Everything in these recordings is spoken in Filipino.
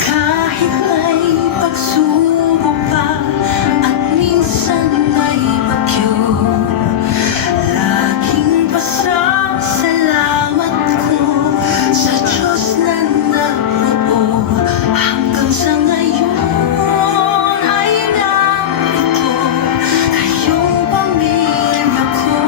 Kahit may pagsubok pa at minsan may bagyo, laging pasasalamat ko sa Diyos na nabuo. Hanggang sa ngayon ay narito kayong pamilya ko.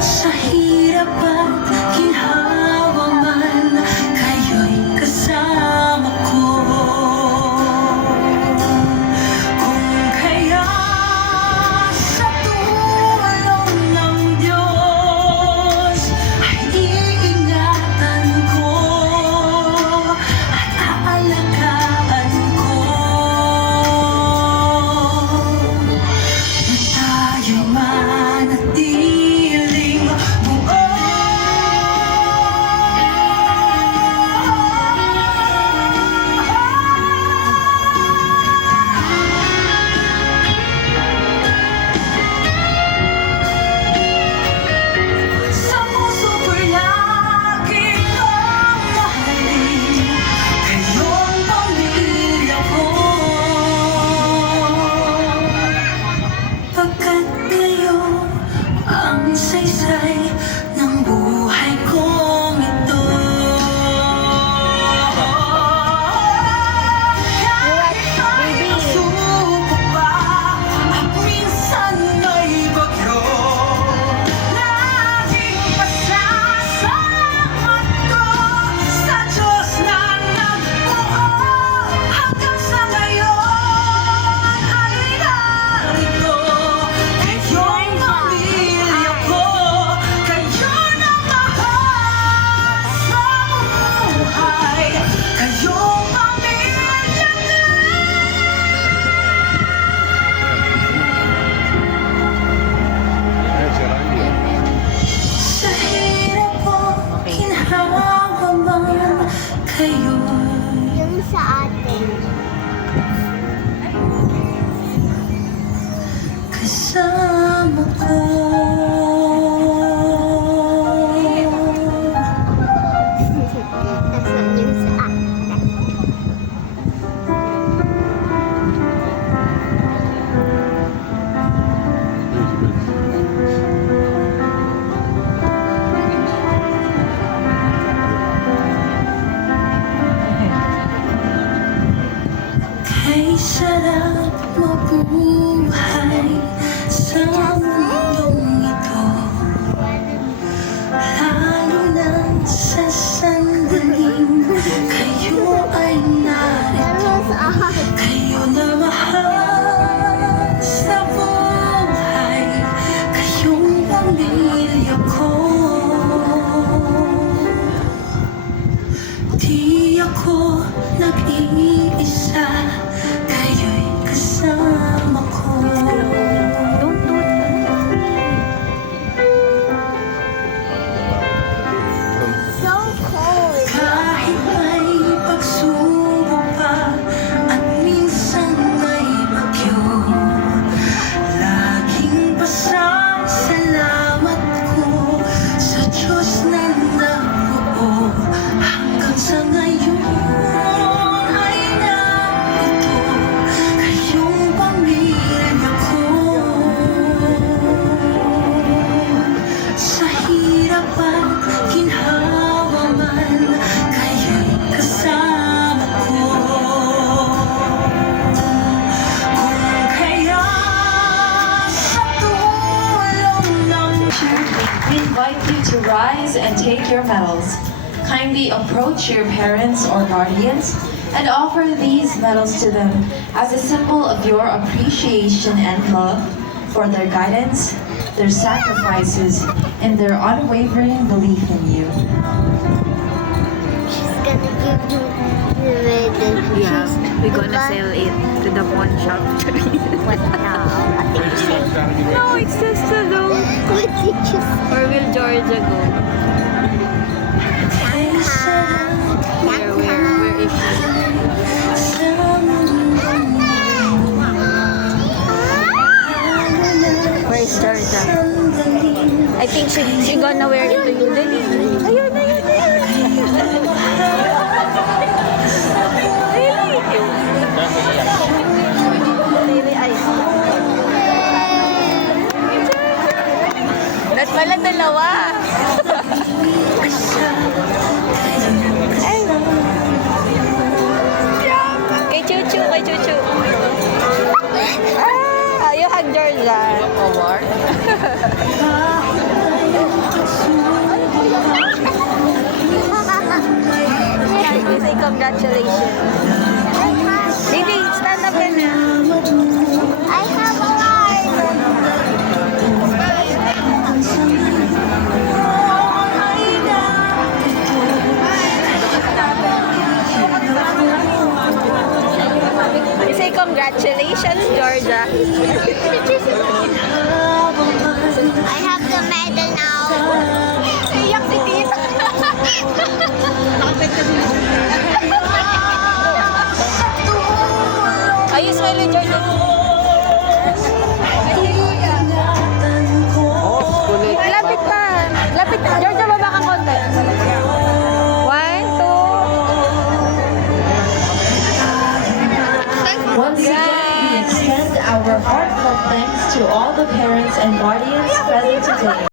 Sa hirap at ginhawa man, kayo'y kasama ko. Kung kaya sa tulong ng Diyos ay iingatan ko at aalagaan ko, na tayo'y manatiling buo. Sa puso ko'y laging mamahalin kayong pamilya ko, pagkat kayo ang saysay ng buhay kong ito. Kahit may pagsubok pa at minsan may bagyo, laging pasasalamat ko sa Diyos na nagbuo. Hanggang sa ngayon ay narito kayong pamilya ko. Kayo na mahal sa buhay, kayong pamilya ko. Sa hirap o ginhawa man, kayo'y Yung sa atin. kasama ko. Nasaan yung sa atin? Kay sarap mabuhay sa mundong ito, lalo na sa sandaling kayo ay narito. Ano sa atin? Kayo na mahal sa buhay, kayong pamilya ko. Di ako nag-iisa, kayo'y kasama ko. So cold. Kahit may pagsubok pa at minsan may bagyo, laging pasasalamat ko sa Diyos na nabuo. Hanggang sa ngayon ay narito kayong pamilya ko. Sa hirap at ginhawa man, kayo'y kasama ko. Kung kaya sa tulong ng We invite you to rise and take your medals. Kindly approach your parents or guardians and offer these medals to them as a symbol of your appreciation and love for their guidance, their sacrifices, and their unwavering belief in you. She's gonna give you the medal. Yeah, we're gonna Diba? sell it to the pawn shop. What now? I think you said. No, it's just a though. What did you say? Where will Georgia go? kay sarap Where is she? sa mundong Where is Georgia? sandaling I think she gonna wear it to New Delhi. Wala dalawa. Ay. Kay Chuchu, kay Chuchu. Ah, you hug Georgia. Award. You say congratulations. Baby, stand up in there. I have a heart. You say congratulations, Georgia. I have the medal now. Iyak si Tita. Are you smiling, Georgia? Lapit pa. Lapit. Georgia, baba ka konti. 1, 2. Once again, we extend our heartfelt thanks to all the parents and guardians present today.